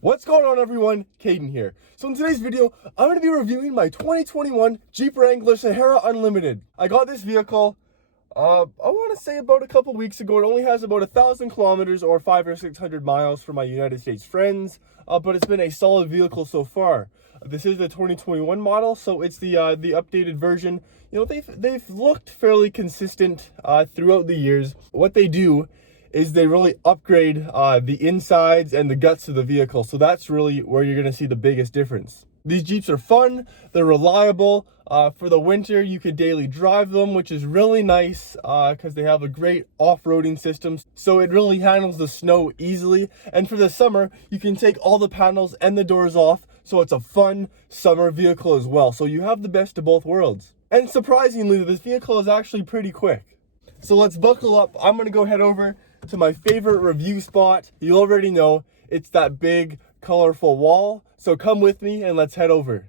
What's going on, everyone? Caden here. So in today's video, I'm going to be reviewing my 2021 Jeep Wrangler Sahara Unlimited. I got this vehicle, I want to say about a couple weeks ago. It only has about 1,000 kilometers or 500 or 600 miles for my United States friends, but it's been a solid vehicle so far. This is the 2021 model, so it's the updated version. You know, they've looked fairly consistent throughout the years. What they do is they really upgrade the insides and the guts of the vehicle. So that's really where you're going to see the biggest difference. These Jeeps are fun, they're reliable. For the winter, you can daily drive them, which is really nice because they have a great off-roading system. So it really handles the snow easily. And for the summer, you can take all the panels and the doors off. So it's a fun summer vehicle as well. So you have the best of both worlds. And surprisingly, this vehicle is actually pretty quick. So let's buckle up. I'm going to go head over to my favorite review spot. You already know, it's that big colorful wall. So come with me and let's head over.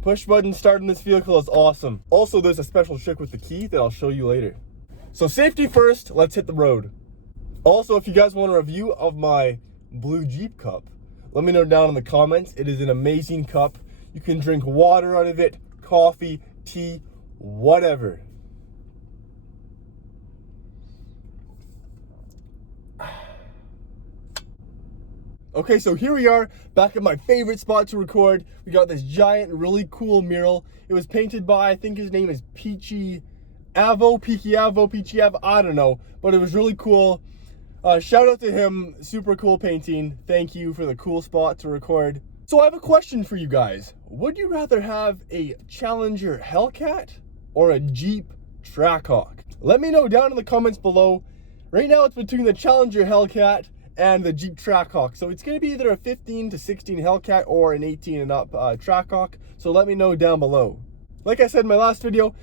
Push button starting this vehicle is awesome. Also, there's a special trick with the key that I'll show you later. So safety first, let's hit the road. Also, if you guys want a review of my blue Jeep cup, let me know down in the comments. It is an amazing cup. You can drink water out of it, coffee, tea, whatever. Okay, so here we are back at my favorite spot to record. We got this giant, really cool mural. It was painted by, I think his name is Peachy Avo, I don't know, but it was really cool. Shout out to him, super cool painting. Thank you for the cool spot to record. So I have a question for you guys. Would you rather have a Challenger Hellcat or a Jeep Trackhawk? Let me know down in the comments below. Right now it's between the Challenger Hellcat and the Jeep Trackhawk. So it's going to be either a 15 to 16 Hellcat or an 18 and up Trackhawk. So let me know down below. Like I said in my last video,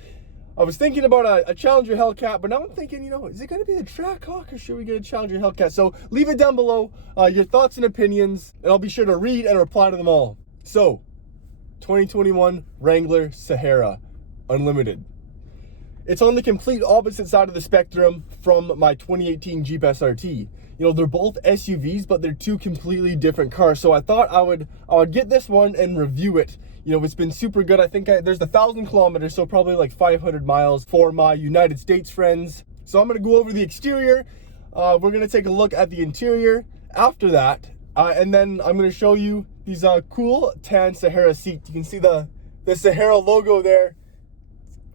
I was thinking about a Challenger Hellcat, but now I'm thinking, you know, is it going to be the Trackhawk or should we get a Challenger Hellcat? So leave it down below, your thoughts and opinions, and I'll be sure to read and reply to them all. So, 2021 Wrangler Sahara Unlimited. It's on the complete opposite side of the spectrum from my 2018 Jeep SRT. You know, they're both SUVs, but they're two completely different cars. So I thought I would get this one and review it. You know, it's been super good. I think there's 1,000 kilometers, so probably like 500 miles for my United States friends. So I'm going to go over the exterior. We're going to take a look at the interior after that. And then I'm going to show you these cool tan Sahara seats. You can see the Sahara logo there.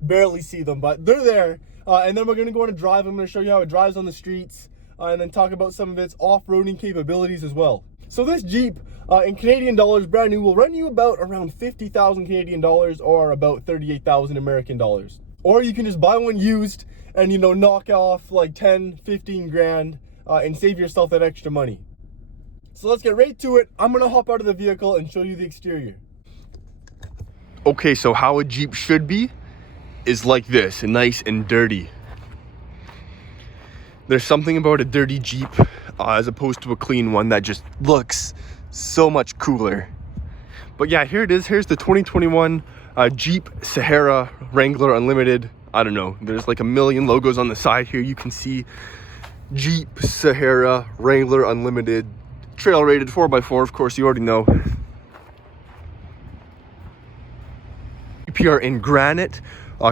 Barely see them, but they're there. And then we're going to go on a drive. I'm going to show you how it drives on the streets. And then talk about some of its off-roading capabilities as well. So this Jeep, in Canadian dollars, brand new, will run you about around 50,000 Canadian dollars or about 38,000 American dollars. Or you can just buy one used and, you know, knock off like 10, 15 grand and save yourself that extra money. So let's get right to it. I'm gonna hop out of the vehicle and show you the exterior. Okay, so how a Jeep should be is like this, nice and dirty. There's something about a dirty Jeep as opposed to a clean one that just looks so much cooler. But yeah, here it is. Here's the 2021 Jeep Sahara Wrangler Unlimited. I don't know, there's like a million logos on the side here. You can see Jeep Sahara Wrangler Unlimited. Trail rated 4x4, of course, you already know. APR in granite,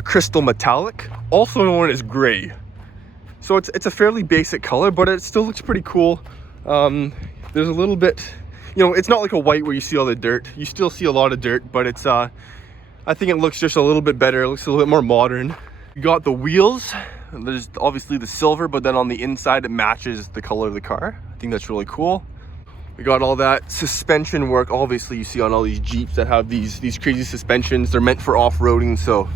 crystal metallic, also known as gray. So it's a fairly basic color, but it still looks pretty cool. There's a little bit, you know, it's not like a white where you see all the dirt. You still see a lot of dirt, but it's, I think it looks just a little bit better. It looks a little bit more modern. You got the wheels. There's obviously the silver, but then on the inside, it matches the color of the car. I think that's really cool. We got all that suspension work. Obviously, you see on all these Jeeps that have these crazy suspensions. They're meant for off-roading, so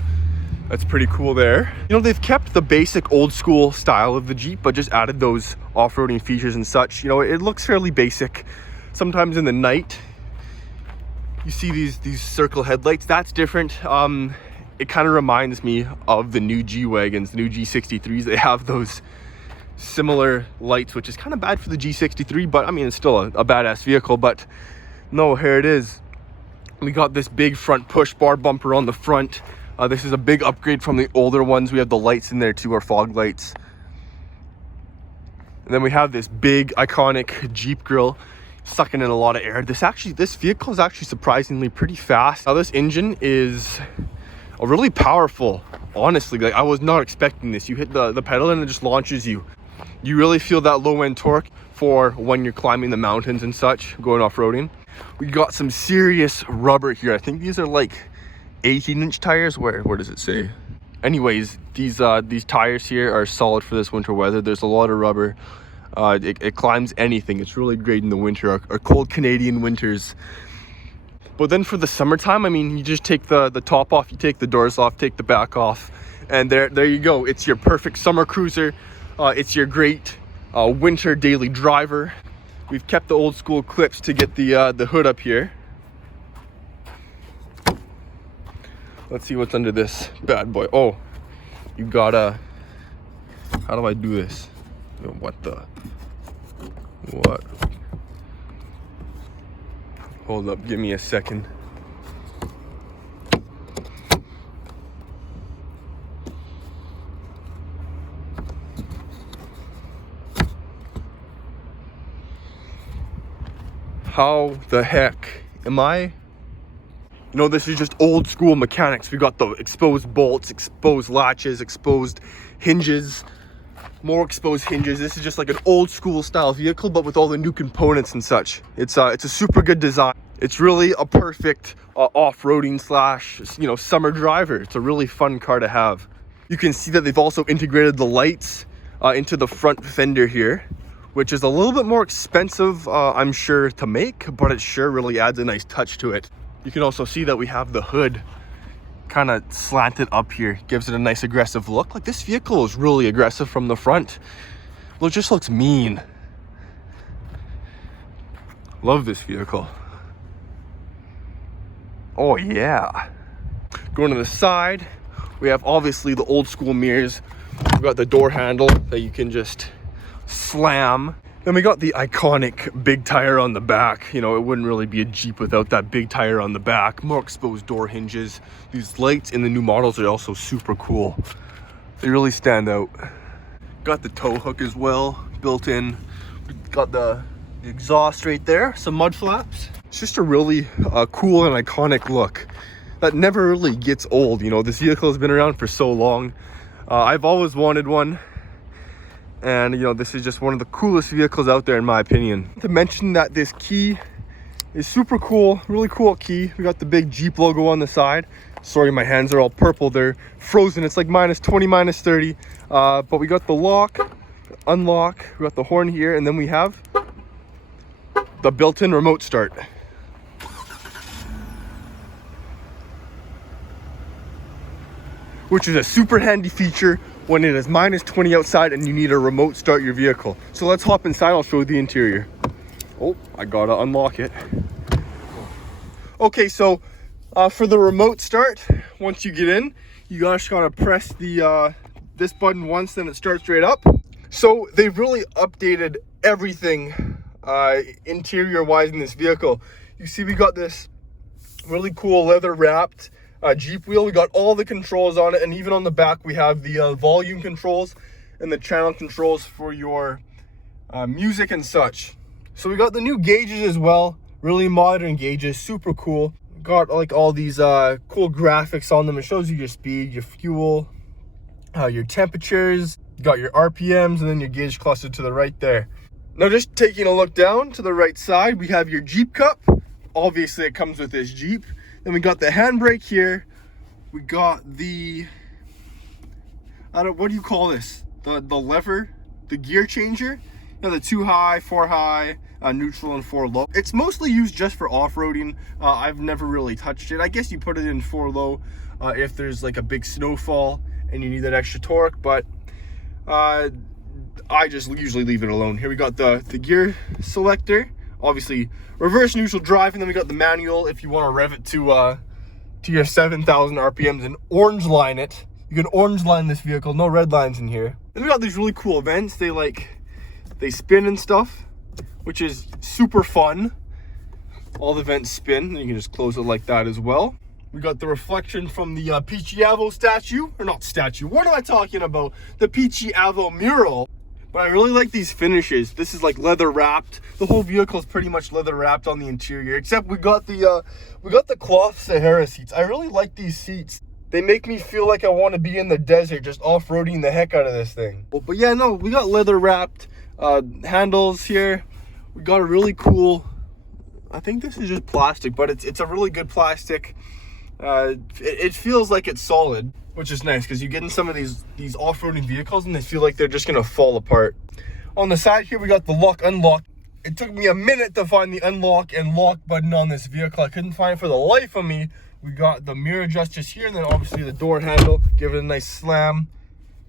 that's pretty cool there. You know, they've kept the basic old school style of the Jeep, but just added those off-roading features and such. You know, it looks fairly basic. Sometimes in the night, you see these circle headlights. That's different. It kind of reminds me of the new G-Wagons, the new G63s. They have those similar lights, which is kind of bad for the G63, but I mean, it's still a badass vehicle. But no, here it is. We got this big front push bar bumper on the front. This is a big upgrade from the older ones. We have the lights in there too, our fog lights. And then we have this big iconic Jeep grill sucking in a lot of air. This vehicle is actually surprisingly pretty fast. Now this engine is a really powerful, honestly. Like, I was not expecting this. You hit the pedal and it just launches you. You really feel that low end torque for when you're climbing the mountains and such, going off-roading. We got some serious rubber here. I think these are like 18-inch tires. Where does it say? Anyways, these tires here are solid for this winter weather. There's a lot of rubber. It climbs anything. It's really great in the winter, our cold Canadian winters. But then for the summertime, I mean, you just take the top off, you take the doors off, take the back off, and there you go. It's your perfect summer cruiser. It's your great winter daily driver. We've kept the old school clips to get the hood up here. Let's see what's under this bad boy. Oh, you gotta, how do I do this? What? Hold up, give me a second. How the heck am I? No, this is just old school mechanics. We got the exposed bolts, exposed latches, exposed hinges, more exposed hinges. This is just like an old school style vehicle, but with all the new components and such. It's a super good design. It's really a perfect off-roading slash, summer driver. It's a really fun car to have. You can see that they've also integrated the lights into the front fender here, which is a little bit more expensive, I'm sure, to make, but it sure really adds a nice touch to it. You can also see that we have the hood kind of slanted up here. Gives it a nice aggressive look. Like, this vehicle is really aggressive from the front. Well, it just looks mean. Love this vehicle. Oh yeah. Going to the side, we have obviously the old school mirrors. We've got the door handle that you can just slam. Then we got the iconic big tire on the back. It wouldn't really be a Jeep without that big tire on the back. More exposed door hinges. These lights in the new models are also super cool. They really stand out. Got the tow hook as well, built in. Got the exhaust right there, some mud flaps. It's just a really cool and iconic look that never really gets old. This vehicle has been around for so long. I've always wanted one. And this is just one of the coolest vehicles out there in my opinion. To mention that this key is super cool, really cool key. We got the big Jeep logo on the side. Sorry, my hands are all purple. They're frozen. It's like -20, -30. But we got the lock, unlock. We got the horn here, and then we have the built-in remote start. Which is a super handy feature when it is -20 outside and you need a remote start your vehicle. So let's hop inside, I'll show you the interior. Oh, I gotta unlock it. Okay, so for the remote start, once you get in, you just gotta press the this button once, then it starts right up. So they've really updated everything interior wise in this vehicle. You see we got this really cool leather wrapped Jeep wheel. We got all the controls on it, and even on the back we have the volume controls and the channel controls for your music and such. So we got the new gauges as well, really modern gauges, super cool. Got like all these cool graphics on them. It shows you your speed, your fuel, your temperatures. You got your RPMs, and then your gauge cluster to the right there. Now just taking a look down to the right side, we have your Jeep cup. Obviously it comes with this Jeep. Then we got the handbrake here. We got the, what do you call this? The lever, the gear changer. The 2 high, 4 high, neutral, and 4 low. It's mostly used just for off-roading. I've never really touched it. I guess you put it in 4 low if there's like a big snowfall and you need that extra torque, but I just usually leave it alone. Here we got the gear selector. Obviously reverse, neutral, drive, and then we got the manual if you want to rev it to your 7,000 RPMs and orange line it. You can orange line this vehicle, no red lines in here. Then we got these really cool vents. They spin and stuff, which is super fun. All the vents spin, and you can just close it like that as well. We got the reflection from the Peachy Avo statue, or not statue, what am I talking about? The Peachy Avo mural. But I really like these finishes. This is like leather wrapped. The whole vehicle is pretty much leather wrapped on the interior, except we got the cloth Sahara seats. I really like these seats. They make me feel like I want to be in the desert, just off-roading the heck out of this thing. But yeah, no, we got leather wrapped handles here. We got a really cool, I think this is just plastic, but it's a really good plastic. It feels like it's solid, which is nice because you get in some of these off-roading vehicles and they feel like they're just gonna fall apart. On the side here, we got the lock unlock. It took me a minute to find the unlock and lock button on this vehicle. I couldn't find it for the life of me. We got the mirror adjusters here, and then obviously the door handle. Give it a nice slam.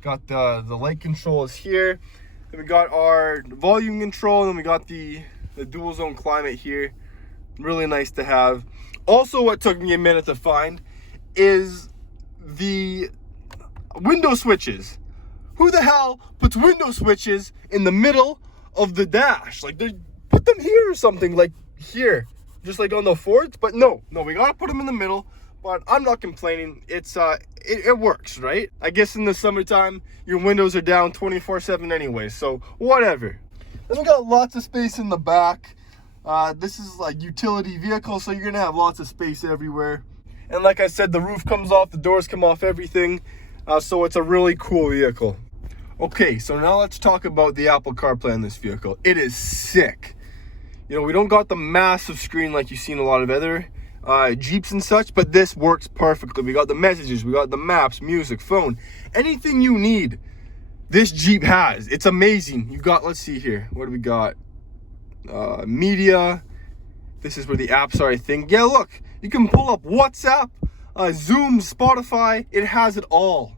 Got the light controls here. Then we got our volume control, and then we got the dual zone climate here. Really nice to have. Also, what took me a minute to find is the window switches. Who the hell puts window switches in the middle of the dash? Like, they put them here or something, like here, just like on the Fords. But no, we gotta put them in the middle. But I'm not complaining. It works, right? I guess in the summertime your windows are down 24/7 anyway, so whatever. Then we got lots of space in the back. This is like utility vehicle, so you're gonna have lots of space everywhere. And like I said, the roof comes off, the doors come off, everything. So it's a really cool vehicle. Okay, so now let's talk about the Apple CarPlay on this vehicle. It is sick. You know, we don't got the massive screen like you see in a lot of other Jeeps and such, but this works perfectly. We got the messages, we got the maps, music, phone, anything you need, this Jeep has. It's amazing. You got, let's see here, what do we got? Media. This is where the apps are, I think. Yeah, look, you can pull up WhatsApp, Zoom, Spotify. It has it all.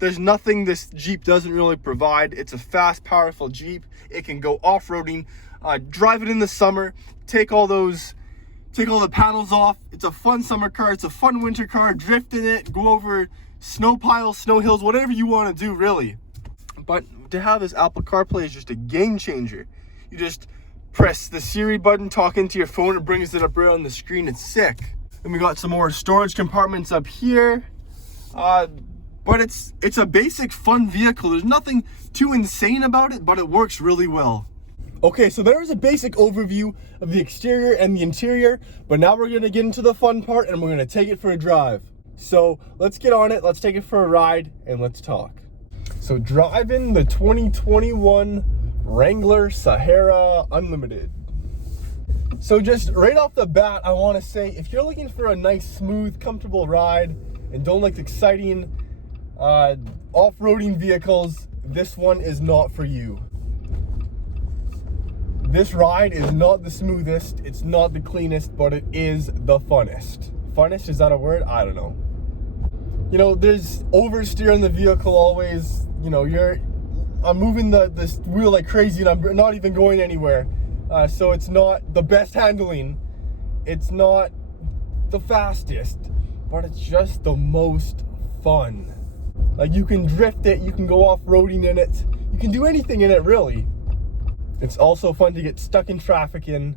There's nothing this Jeep doesn't really provide. It's a fast, powerful Jeep. It can go off-roading, drive it in the summer, take all the panels off. It's a fun summer car. It's a fun winter car. Drift in it, go over snow piles, snow hills, whatever you want to do, really. But to have this Apple CarPlay is just a game changer. You just press the Siri button, talk into your phone, it brings it up right on the screen. It's sick. And we got some more storage compartments up here. But it's a basic fun vehicle. There's nothing too insane about it, but it works really well. Okay, so there is a basic overview of the exterior and the interior, but now we're gonna get into the fun part and we're gonna take it for a drive. So let's get on it, let's take it for a ride, and let's talk. So driving the 2021 Wrangler Sahara Unlimited. So just right off the bat, I wanna say, if you're looking for a nice, smooth, comfortable ride and don't like exciting off-roading vehicles, this one is not for you. This ride is not the smoothest, it's not the cleanest, but it is the funnest. Funnest, is that a word? I don't know. You know, there's oversteer in the vehicle always. You know, I'm moving this wheel like crazy and I'm not even going anywhere. So it's not the best handling. It's not the fastest, but it's just the most fun. Like, you can drift it, you can go off-roading in it, you can do anything in it, really. It's also fun to get stuck in traffic in,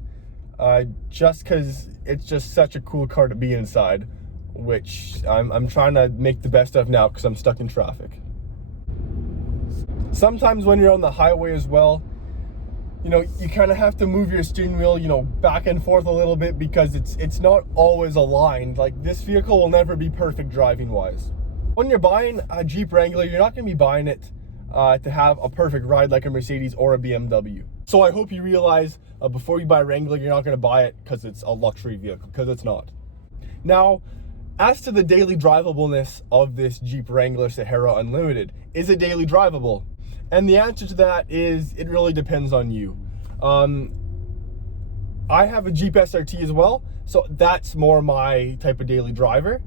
just because it's just such a cool car to be inside, which I'm trying to make the best of now because I'm stuck in traffic. Sometimes when you're on the highway as well, you know, you kind of have to move your steering wheel, you know, back and forth a little bit because it's not always aligned. Like, this vehicle will never be perfect driving-wise. When you're buying a Jeep Wrangler, you're not going to be buying it to have a perfect ride like a Mercedes or a BMW. So I hope you realize before you buy a Wrangler, you're not going to buy it because it's a luxury vehicle, because it's not. Now, as to the daily drivableness of this Jeep Wrangler Sahara Unlimited, is it daily drivable? And the answer to that is, it really depends on you. I have a Jeep SRT as well, so that's more my type of daily driver.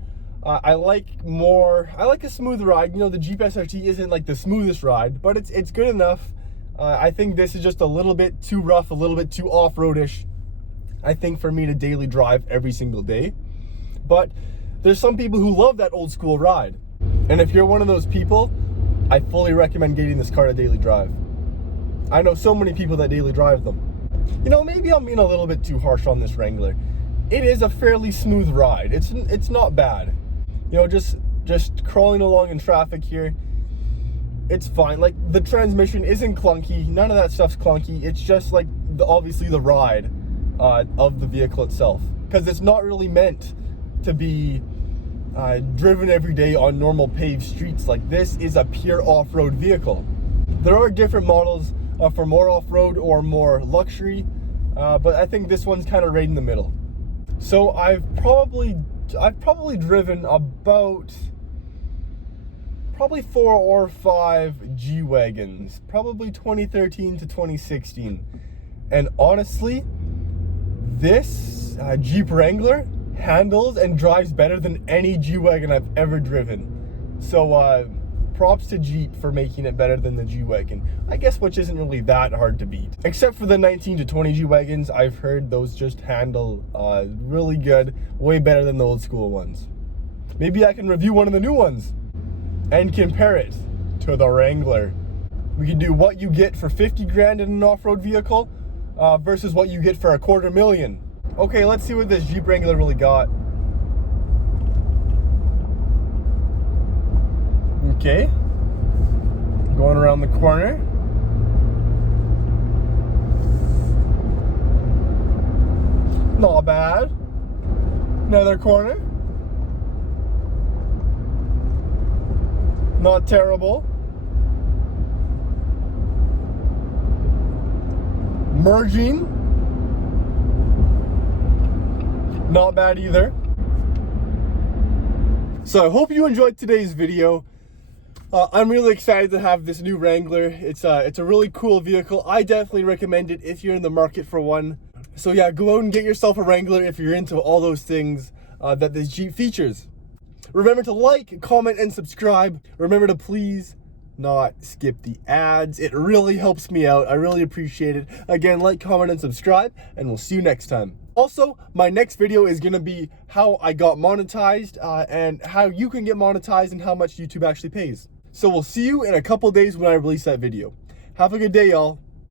I like a smooth ride. You know, the Jeep SRT isn't like the smoothest ride, but it's good enough. I think this is just a little bit too rough, a little bit too off-roadish, I think, for me to daily drive every single day. But there's some people who love that old school ride. And if you're one of those people, I fully recommend getting this car to daily drive. I know so many people that daily drive them. You know, maybe I'm being a little bit too harsh on this Wrangler. It is a fairly smooth ride. It's not bad. You know, just crawling along in traffic here, it's fine. Like, the transmission isn't clunky. None of that stuff's clunky. It's just like obviously the ride of the vehicle itself, because it's not really meant to be driven every day on normal paved streets. Like, this is a pure off-road vehicle. There are different models for more off-road or more luxury, but I think this one's kind of right in the middle. So I've probably driven about 4 or 5 G-Wagons, probably 2013 to 2016. And honestly, this Jeep Wrangler handles and drives better than any G-Wagon I've ever driven. So props to Jeep for making it better than the G-Wagon, I guess, which isn't really that hard to beat. Except for the 19 to 20 G-Wagons, I've heard those just handle really good, way better than the old school ones. Maybe I can review one of the new ones and compare it to the Wrangler. We can do what you get for 50 grand in an off-road vehicle versus what you get for $250,000. Okay, let's see what this Jeep Wrangler really got. Okay, going around the corner. Not bad. Another corner. Not terrible. Merging. Not bad either. So I hope you enjoyed today's video. I'm really excited to have this new Wrangler. It's a really cool vehicle. I definitely recommend it if you're in the market for one. So yeah, go out and get yourself a Wrangler if you're into all those things that this Jeep features. Remember to like, comment, and subscribe. Remember to please not skip the ads. It really helps me out. I really appreciate it. Again, like, comment, and subscribe, and we'll see you next time. Also, my next video is gonna be how I got monetized and how you can get monetized and how much YouTube actually pays. So we'll see you in a couple days when I release that video. Have a good day, y'all.